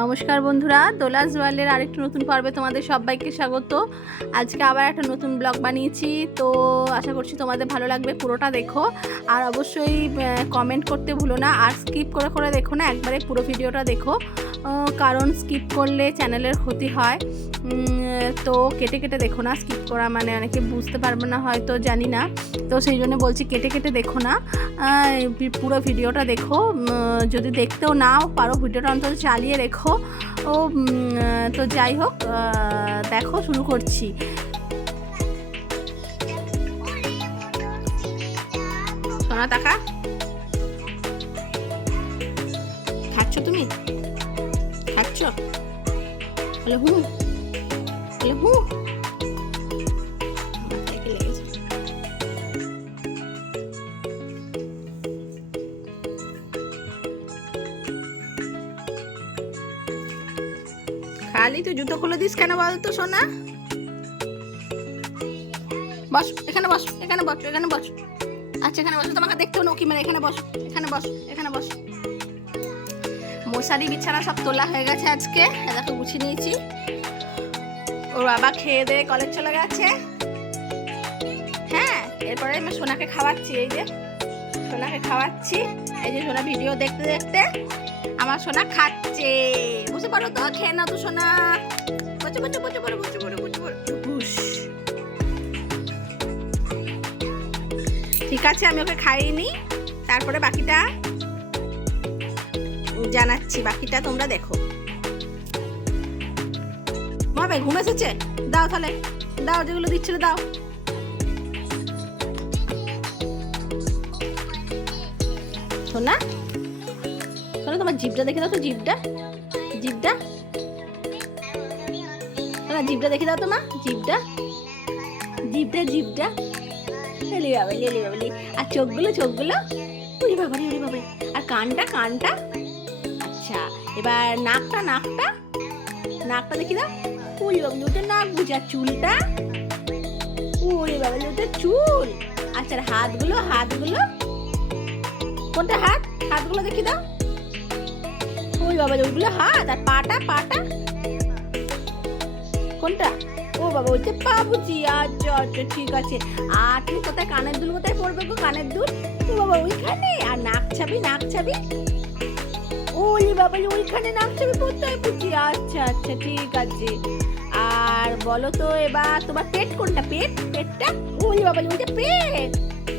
নমস্কার বন্ধুরা, দোলাস ওয়ার্ল্ডের আরেকটা নতুন পর্বে তোমাদের সবাইকে স্বাগত। আজকে আবার একটা নতুন ব্লগ বানিয়েছি, তো আশা করছি তোমাদের ভালো লাগবে। পুরোটা দেখো আর অবশ্যই কমেন্ট করতে ভুলো না, আর স্কিপ করে করে দেখো না, একবারে পুরো ভিডিওটা দেখো, কারণ স্কিপ করলে চ্যানেলের ক্ষতি হয়। তো কেটে কেটে দেখো না, স্কিপ করা মানে অনেকে বুঝতে পারবে না হয়তো, জানি না, তো সেই জন্য বলছি কেটে কেটে দেখো না, পুরো ভিডিওটা দেখো। যদি দেখতেও নাও পারো, ভিডিওটা অন্তত চালিয়ে রেখো। তো যাই হোক, দেখো, শুরু করছি। সোনা টাকা খাচ্ছ তুমি? খাচ্ছ? বলে হুম, বলে হুম। খালি তুই জুতো খুলে দিস কেন বলতো সোনা? বস এখানে, বস এখানে, বস এখানে, বস। আচ্ছা এখানে বসো, তোমাকে দেখতেও নো কি মানে, এখানে বস, এখানে বস, এখানে বস। মশারি বিছানা সব তোলা হয়ে গেছে আজকে, এটাকে গুছিয়ে নিয়েছি। ওর বাবা খেয়ে দিয়ে কলেজ চলে গেছে। হ্যাঁ, এরপরে আমি সোনাকে খাওয়াচ্ছি। এই যে সোনাকে খাওয়াচ্ছি, এই যে সোনা ভিডিও দেখতে দেখতে আমার সোনা খাচ্ছে। বুঝতে পারো তো? খেয়ে না তো সোনা, বসে বসে বসে বসে বসে বসে বসে বসে। ঠিক আছে, আমি ওকে খাইনি, তারপরে বাকিটা জানাচ্ছি, বাকিটা তোমরা দেখো। মা ভাই ঘুম এসেছে, দাও তাহলে, দাও যেগুলো দিচ্ছিল দাও। সোনা, সোনা তোমার জিভটা দেখে দাও তো, জিভটা, জিভটা, সোনা জিভটা দেখে দাও তো মা, জিভটা, জিভটা, জিভটা, লেলি বাবা, লেলি বাবলি। আর চোখগুলো, চোখগুলো, উড়ি বাবারি, উড়ি বাবারি। আর কানটা, কানটা। আচ্ছা, এবার নাকটা, নাকটা, নাকটা দেখি দাও। উড়ি বাবলি, ওটা নাক বুঝি। আর চুলটা, উড়ি বাবলি, ওটা চুল। আচ্ছা, আর হাতগুলো, হাতগুলো, কোনটা হাত? হাতগুলো দেখি দাও। ওই বাবা, ওইগুলো হাত। আর পাটা, পাটা কোনটা? ও বাবা, ওইটা পা বুঝি। আচ্ছা আচ্ছা, ঠিক আছে। আর তুমি কোথায় কানের দুল কোথায় পড়বে গো? কানের দুল, ও বাবা ওইখানে। আর নাক ছাবি, নাক ছাবি, ওই বাবা ওইখানে নাক ছাবি কোথায় বুঝি। আচ্ছা আচ্ছা, ঠিক আছে। আর বলো তো এবার তোমার পেট কোনটা? পেট, পেটটা, ওই বাবা ওইটা পেট।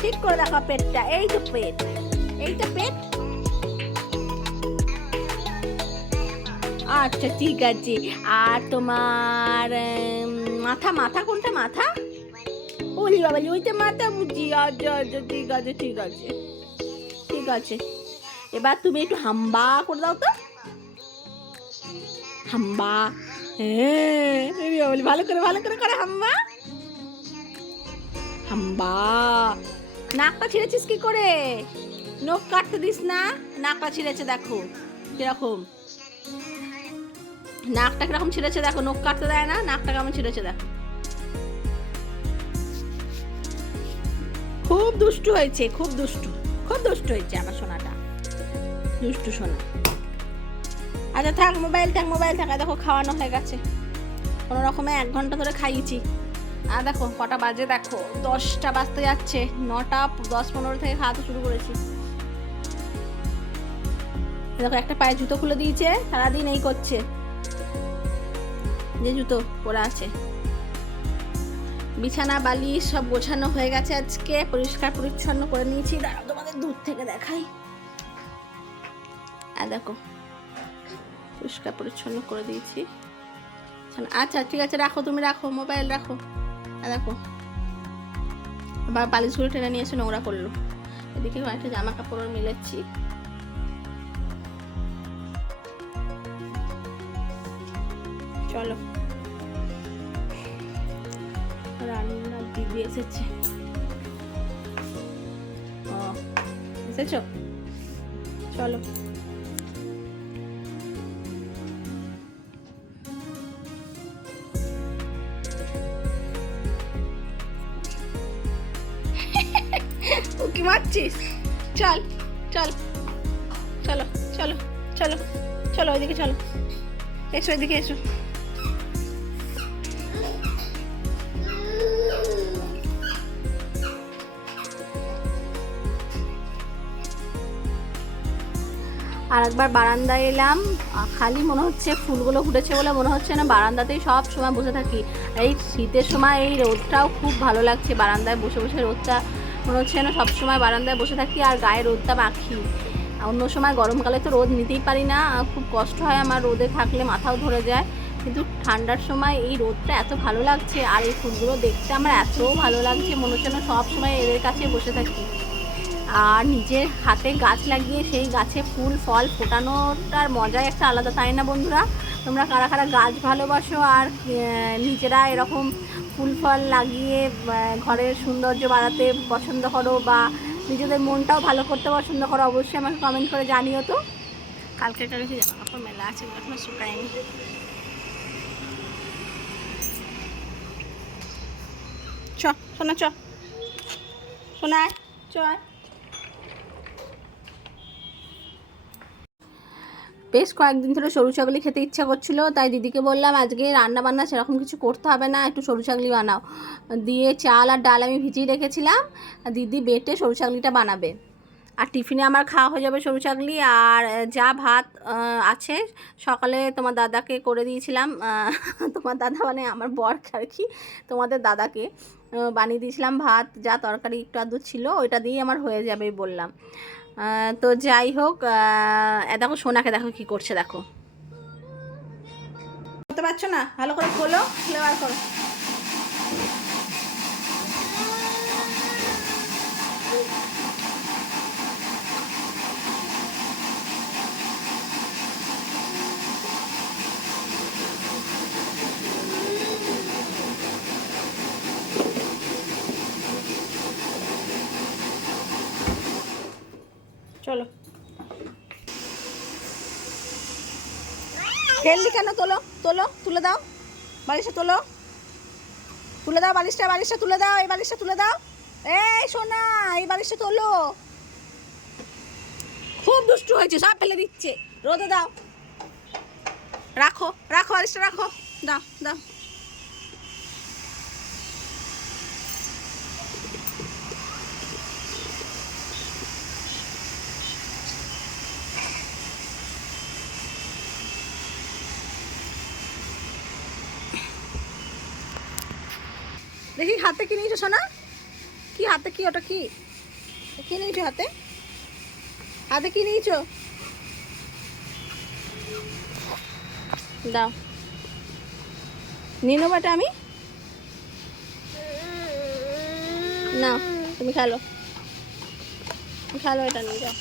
ঠিক করে দেখো পেটটা, এই তো পেট, এইটা পেট। আচ্ছা ঠিক আছে। আর তোমার মাথা, মাথা কোনটা? মাথা, ওলি বাবা ওইটা মাথা বুঝি। আচ্ছা আচ্ছা, ঠিক আছে, ঠিক আছে, ঠিক আছে। এবার তুমি একটু হাম্বা করে দাও তো, হাম্বা। হ্যাঁ, ভালো করে, ভালো করে করে হাম্বা, হাম্বা। নাকটা ছিঁড়েছিস কি করে? নখ কাটতে দিস না, নাকটা ছিঁড়েছে দেখো কিরকম, নাকটা কিরকম ছিঁড়েছে দেখো, নখ কাটতে দেয় না, নাকটা কেমন ছিঁড়েছে দেখো। খুব দুষ্টু হয়েছে, খুব দুষ্টু, খুব দুষ্টু হয়েছে আমার সোনাটা, দুষ্টু সোনা। আচ্ছা থাক, মোবাইল থাক, মোবাইল থাকা। দেখো খাওয়ানো হয়ে গেছে, কোনো রকমে 1 ঘন্টা ধরে খাইয়েছি। আর দেখো কটা বাজে, দেখো 10টা বাজতে যাচ্ছে, 9টা 10-15 থেকে খাওয়াতে শুরু করেছি। দেখো একটা পায়ে জুতো খুলে দিয়েছে, সারাদিন এই করছে, যে জুতো পরা আছে। বিছানা বালিশ সব গোছানো হয়ে গেছে, আজকে পরিষ্কার পরিচ্ছন্ন করে নিয়েছি। দাঁড়াও তোমাদের দূর থেকে দেখাই। আর দেখো পরিষ্কার পরিচ্ছন্ন করে দিয়েছি। আচ্ছা ঠিক আছে, রাখো, তুমি রাখো, মোবাইল রাখো। আর দেখো আবার বালিশগুলো টেনে নিয়ে এসে নোংরা করলো। এদিকে একটা জামা কাপড় মিলেছি। চলো, রান্নার দিদি এসেছে। ও এসেছো, চলো। ও কি মারছিস? চল চল, চলো চলো চলো চলো, ওইদিকে চলো। এসো এদিকে এসো। আর একবার বারান্দায় এলাম, খালি মনে হচ্ছে ফুলগুলো ফুটেছে বলে মনে হচ্ছে না বারান্দাতেই সব সময় বসে থাকি। এই শীতের সময় এই রোদটাও খুব ভালো লাগছে, বারান্দায় বসে বসে রোদটা মনে হচ্ছে না সব সময় বারান্দায় বসে থাকি আর গায়ে রোদটা মাখি। অন্য সময় গরমকালে তো রোদ নিতেই পারি না, খুব কষ্ট হয় আমার রোদে থাকলে, মাথাও ধরে যায়। কিন্তু ঠান্ডার সময় এই রোদটা এত ভালো লাগছে আর এই ফুলগুলো দেখতে আমার এত ভালো লাগছে, মনে হচ্ছে না সব সময় এদের কাছে বসে থাকি। আর নিজের হাতে গাছ লাগিয়ে সেই গাছে ফুল ফল ফোটানোটার মজাই একটা আলাদা, তাই না বন্ধুরা? তোমরা কারা কারা গাছ ভালোবাসো আর নিজেরা এরকম ফুল ফল লাগিয়ে ঘরের সৌন্দর্য বাড়াতে পছন্দ করো বা নিজেদের মনটাও ভালো করতে পছন্দ করো, অবশ্যই আমাকে কমেন্ট করে জানিও তো। কালকে কালকে জামা কাপড় মেলা আছে, এখনো শুকায়নি। চ শোনা, চ শোনায়, চয়। বেশ কয়েকদিন ধরে সরু চাগলি খেতে ইচ্ছা করছিল, তাই দিদিকে বললাম আজকে রান্না বান্না সেরকম কিছু করতে হবে না, একটু সরু চাগলি বানাও। দিয়ে চাল আর ডাল আমি ভিজিয়ে রেখেছিলাম, দিদি বেটে সরু চাগলিটা বানাবে। আর টিফিনে আমার খাওয়া হয়ে যাবে সরু চাগলি। আর যা ভাত আছে সকালে তোমার দাদাকে করে দিয়েছিলাম, তোমার দাদা মানে আমার বর আর কি, তোমাদের দাদাকে বানিয়ে দিয়েছিলাম ভাত, যা তরকারি একটু আধটু ছিল ওইটা দিয়েই আমার হয়ে যাবে বললাম। তো যাই হোক, দেখো সোনাকে দেখো কি করছে, দেখো করতে পারছো না, ভালো করে খোলো, খুলে বার করো। চলো খেললি কেন, তোলো তোলো, তুলে দাও বালিশটা, তোলো তুলে দাও বালিশটা, বালিশটা তুলে দাও, এই বালিশটা তুলে দাও। এই সোনা, এই বালিশটা তোলো, খুব দুষ্টু হয়েছে, সব ফেলে দিচ্ছে, রোদে দাও, রাখো রাখো বালিশটা রাখো, দাও দাও। দেখি হাতে কি নিয়েছো সোনা, কি হাতে, কি ওটা, কি কি নিয়েছো হাতে, হাতে কি নিয়েছো, দাও নিয়ে নেবো এটা আমি, না তুমি খেলো, খেলো, এটা নিয়ে যাও।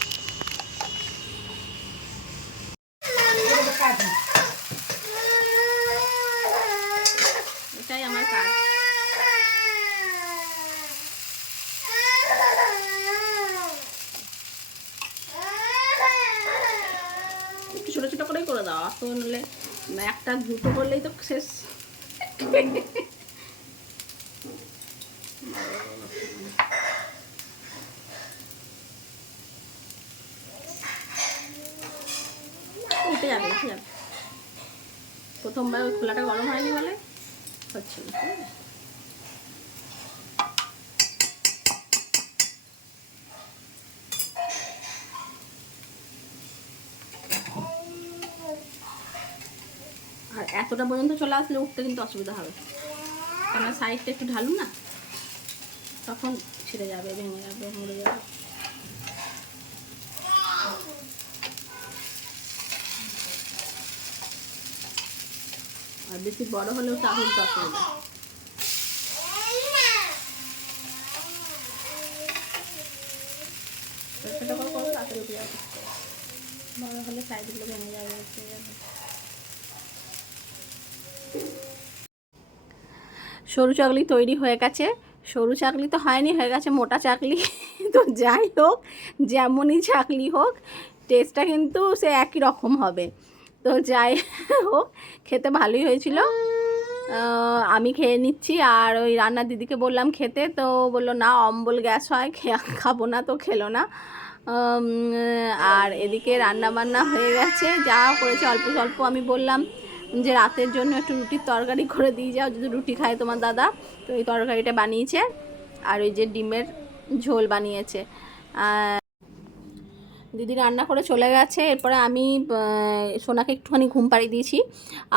এটাই আমার কাজ। একটু ছোটো ছোটো করেই করে দাও, তো নলে একটা দুটো করলেই তো শেষ। উঠে যাবে, উঠে যাবে, প্রথমবার ওই খোলাটা গরম হয়নি বলে হচ্ছে না। আর এতটা পর্যন্ত চলে আসলে উঠতে কিন্তু অসুবিধা হবে, কেন সাইডটা একটু ঢালু না, তখন ছিঁড়ে যাবে, ভেঙে যাবে, মরে যাবে। আর বেশি বড় হলেও তাহলে তো অসুবিধা। ছোটো করে করো, তাড়াতাড়ি উঠে যাবে, বড় হলে সাইডগুলো ভেঙে যাবে, ছিঁড়ে যাবে। সরু চাকলি তৈরি হয়ে গেছে, সরু চাকলি তো হয়নি, হয়ে গেছে মোটা চাকলি। তো যাই হোক, যেমনই চাকলি হোক টেস্টটা কিন্তু সে একই রকম হবে। তো যাই হোক, খেতে ভালোই হয়েছিল, আমি খেয়ে নিচ্ছি। আর ওই রান্নার দিদিকে বললাম খেতে, তো বললো না অম্বল গ্যাস হয়, খাবো না, তো খেলো না। আর এদিকে রান্না বান্না হয়ে গেছে, যা করেছে অল্প স্বল্প, আমি বললাম যে রাতের জন্য একটু রুটির তরকারি করে দিয়ে যাও, যদি রুটি খায় তোমার দাদা। তো এই তরকারিটা বানিয়েছে, আর ওই যে ডিমের ঝোল বানিয়েছে। দিদি রান্না করে চলে গেছে। এরপরে আমি সোনাকে একটুখানি ঘুম পাড়িয়ে দিয়েছি,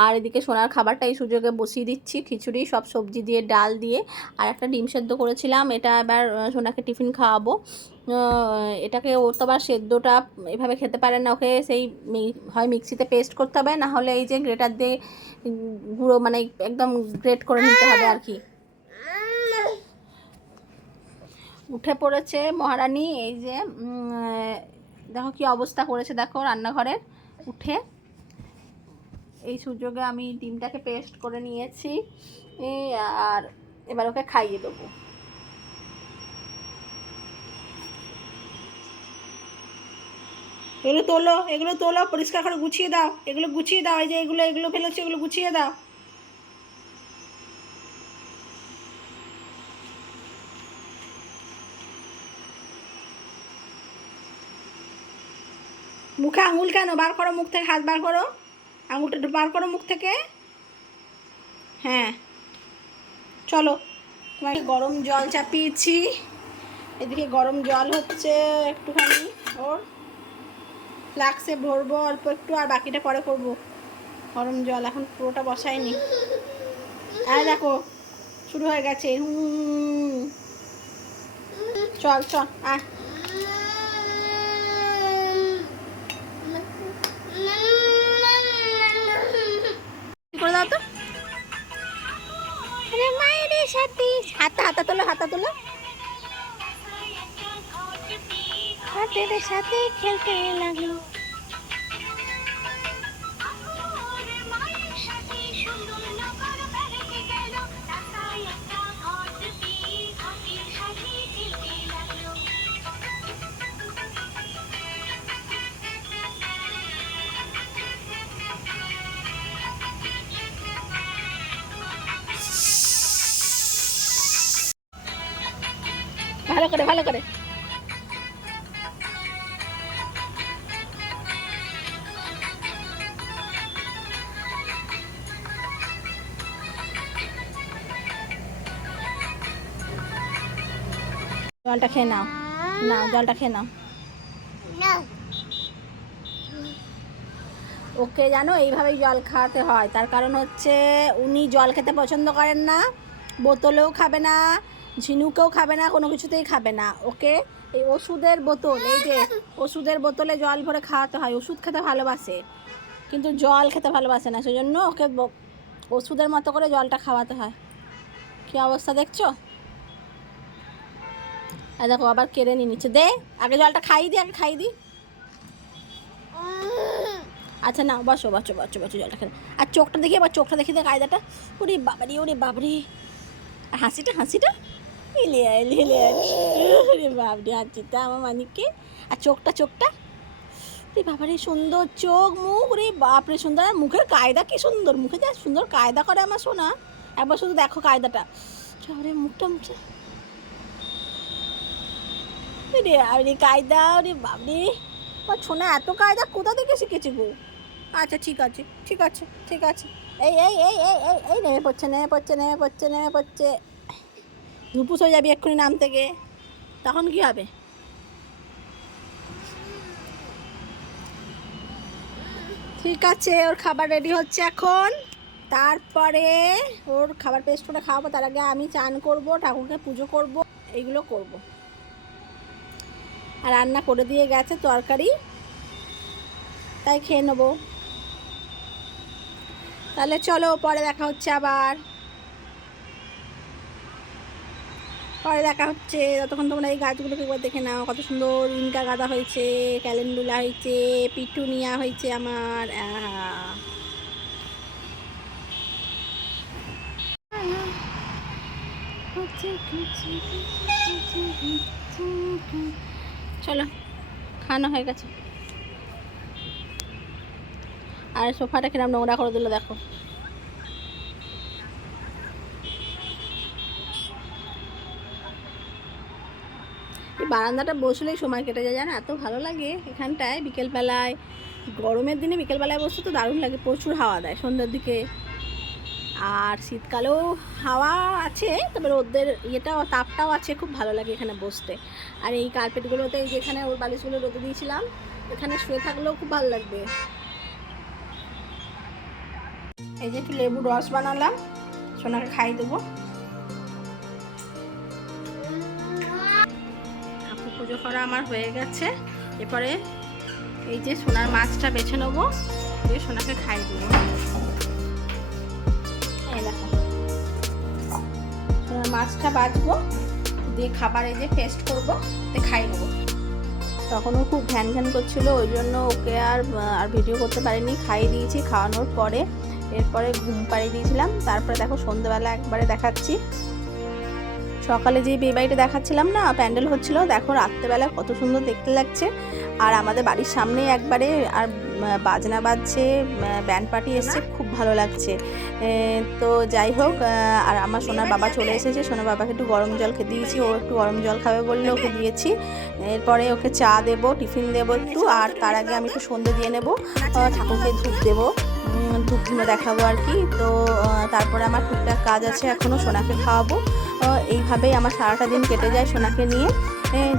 আর এদিকে সোনার খাবারটা এই সুযোগে বসিয়ে দিচ্ছি, খিচুড়ি সব সবজি দিয়ে, ডাল দিয়ে, আর একটা ডিম সেদ্ধ করেছিলাম। এটা এবার সোনাকে টিফিন খাওয়াবো। এটাকে ও তো আবার সেদ্ধটা এভাবে খেতে পারে না, ওকে সেই হয় মিক্সিতে পেস্ট করতে হবে, না হলে এই যে গ্রেটার দিয়ে গুঁড়ো মানে একদম গ্রেট করে নিতে হবে আর কি। উঠে পড়েছে মহারানী, এই যে দেখো কি অবস্থা করেছে, দেখো রান্নাঘরের উঠে। এই সুযোগে আমি ডিমটাকে পেস্ট করে নিয়েছি, আর এবার ওকে খাইয়ে দেবো। এগুলো তোলো, এগুলো তোলো, পরিষ্কার করে গুছিয়ে দাও, এগুলো গুছিয়ে দাও, এই যে এগুলো এগুলো ফেলেছি, এগুলো গুছিয়ে দাও। মুখে আঙুল কেন? বার করো মুখ থেকে, হাত বার করো, আঙুলটা বার করো মুখ থেকে। হ্যাঁ চলো, তোমাকে গরম জল চাপিয়েছি, এদিকে গরম জল হচ্ছে একটুখানি, ওর ফ্লাক্সে ভরবো অল্প একটু, আর বাকিটা পরে করবো। গরম জল এখন পুরোটা বসাইনি। আর দেখো শুরু হয়ে গেছে, চল চল আয়। করে দাও তো, মায়ের সাথে হাতা হাতা তোলো, হাতা তোলো, হাতের সাথে খেলতে লাগলো। ভালো করে ভালো করে, জলটা খেয়ে নাও, নাও জলটা খেয়ে নাও। ওকে জানো এইভাবেই জল খাওয়াতে হয়, তার কারণ হচ্ছে উনি জল খেতে পছন্দ করেন না, বোতলেও খাবে না, ঝিনুকেও খাবে না, কোনো কিছুতেই খাবে না। ওকে এই ওষুধের বোতল, এই যে ওষুধের বোতলে জল ভরে খাওয়াতে হয়। ওষুধ খেতে ভালোবাসে কিন্তু জল খেতে ভালোবাসে না, সেজন্য ওকে ওষুধের মতো করে জলটা খাওয়াতে হয়। কী অবস্থা দেখছো? আর দেখো আবার কেড়ে নিয়ে নিচ্ছে, দে আগে জলটা খাইয়ে দিই, আগে খাইয়ে দিই। আচ্ছা না, বসো বসো বসো বসো, জলটা খেলে। আর চোখটা দেখি, আবার চোখটা দেখি, দেখ কায়দাটা, ওরে বাবারি, ওরে বাবারি, আর হাসিটা হাসিটা, হিলে হিলে, ওরে বাবরি হাসিটা আমার মানিককে। আর চোখটা চোখটা, রে বাবারে সুন্দর চোখ মুখ, রে বাপরে সুন্দর। আর মুখের কায়দা কি সুন্দর, মুখে যা সুন্দর কায়দা করে আমার সোনা, একবার শুধু দেখো কায়দাটা, রে মুখটা মুখটা, রে আরে কায়দা, রে বাবরে আমার সোনা এত কায়দা কোথা থেকে শিখেছি গো? আচ্ছা ঠিক আছে ঠিক আছে ঠিক আছে, এই এই এই এই এই এই নেমে পড়ছে নেমে পড়ছে নেমে পড়ছে নেমে পড়ছে, ধুপুস হয়ে যাবি এক্ষুনি নাম থেকে, তখন কি হবে? ঠিক আছে, ওর খাবার রেডি হচ্ছে এখন, তারপরে ওর খাবার পেস্ট করে খাওয়াবো। তার আগে আমি চান করব, ঠাকুরকে পুজো করব, এইগুলো করব। আর রান্না করে দিয়ে গেছে তরকারি, তাই খেয়ে নেবো। তাহলে চলো পরে দেখা হচ্ছে, আবার পরে দেখা হচ্ছে। ততক্ষণ তোমরা এই গাছগুলোকে একবার দেখে নাও, কত সুন্দর ইনকা গাঁদা হয়েছে, ক্যালেন্ডুলা হয়েছে, পিটুনিয়া হয়েছে আমার। চলো খাওয়ানো হয়ে গেছে। আর সোফাটা কিরম নোংরা করে দিল দেখো। এই বারান্দাটা বসলেই সময় কেটে যায়, জানো এত ভালো লাগে এখানটায়। বিকেলবেলায় গরমের দিনে বিকেলবেলায় বসতে তো দারুণ লাগে, প্রচুর হাওয়া দেয় সন্ধ্যার দিকে। আর শীতকালেও হাওয়া আছে, তবে রোদের ইয়েটাও তাপটাও আছে, খুব ভালো লাগে এখানে বসতে। আর এই কার্পেটগুলোতে, এই যেখানে ওর বালিশগুলো রোদে দিয়েছিলাম, এখানে শুয়ে থাকলেও খুব ভালো লাগবে। এই যে একটু লেবুর রস বানালাম, সোনাকে খাই দেবো। ঠাকুর পুজো করা আমার হয়ে গেছে। এরপরে এই যে সোনার মাছটা বেছে নেবো, দিয়ে সোনাকে খাই দেবো। এই দেখো সোনার মাছটা বাছবো, দিয়ে খাবার এই যে টেস্ট করবো, খাই নেবো। তখনও খুব ঘ্যান ঘ্যান করছিল, ওই জন্য ওকে আর ভিডিও করতে পারিনি। খাইয়ে দিয়েছি, খাওয়ানোর পরে এরপরে ঘুম পাড়িয়ে দিয়েছিলাম। তারপরে দেখো সন্ধ্যেবেলা একবারে দেখাচ্ছি। সকালে যে বিয়ে বাড়িটা দেখাচ্ছিলাম না, প্যান্ডেল হচ্ছিল, দেখো রাত্রেবেলা কত সুন্দর দেখতে লাগছে। আর আমাদের বাড়ির সামনেই একবারে আর বাজনা বাজছে, ব্যান্ড পার্টি এসছে, খুব ভালো লাগছে। তো যাই হোক, আর আমার সোনার বাবা চলে এসেছে। সোনার বাবাকে একটু গরম জল খেতে দিয়েছি, ও একটু গরম জল খাবে বললে ওকে দিয়েছি। এরপরে ওকে চা দেবো, টিফিন দেবো একটু, আর তার আগে আমি একটু সন্ধে দিয়ে নেবো, ঠাকুরকে ধূপ দেবো, ধূপ ধুনো দেখাবো আর কি। তো তারপরে আমার টুকটাক কাজ আছে, এখনও সোনাকে খাওয়াবো। এইভাবেই আমার সারাটা দিন কেটে যায় সোনাকে নিয়ে।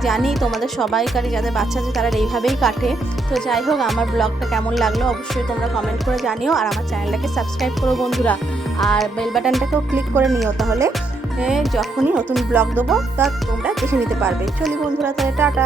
জানি তোমাদের সবাইকারই যাদের বাচ্চা আছে তারা এইভাবেই কাটে। তো যাই হোক, আমার ব্লগটা কেমন লাগলো অবশ্যই তোমরা কমেন্ট করে জানিও। আর আমার চ্যানেলটাকে সাবস্ক্রাইব করো বন্ধুরা, আর বেল বাটনটাকেও ক্লিক করে নিও, তাহলে যখনই নতুন ব্লগ দেবো তা তোমরা দেখে নিতে পারবে। চলি বন্ধুরা, তাহলে টাটা।